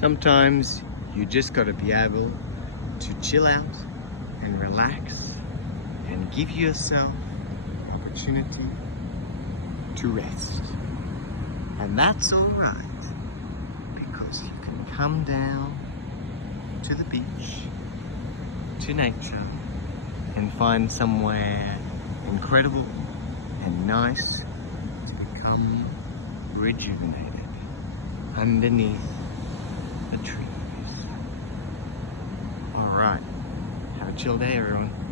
Sometimes you just got to be able to chill out and relax and give yourself opportunity to rest. And that's all right, because you can come down to the beach, to nature, and find somewhere incredible and nice to become rejuvenated underneath the trees. All right, have a chill day, everyone.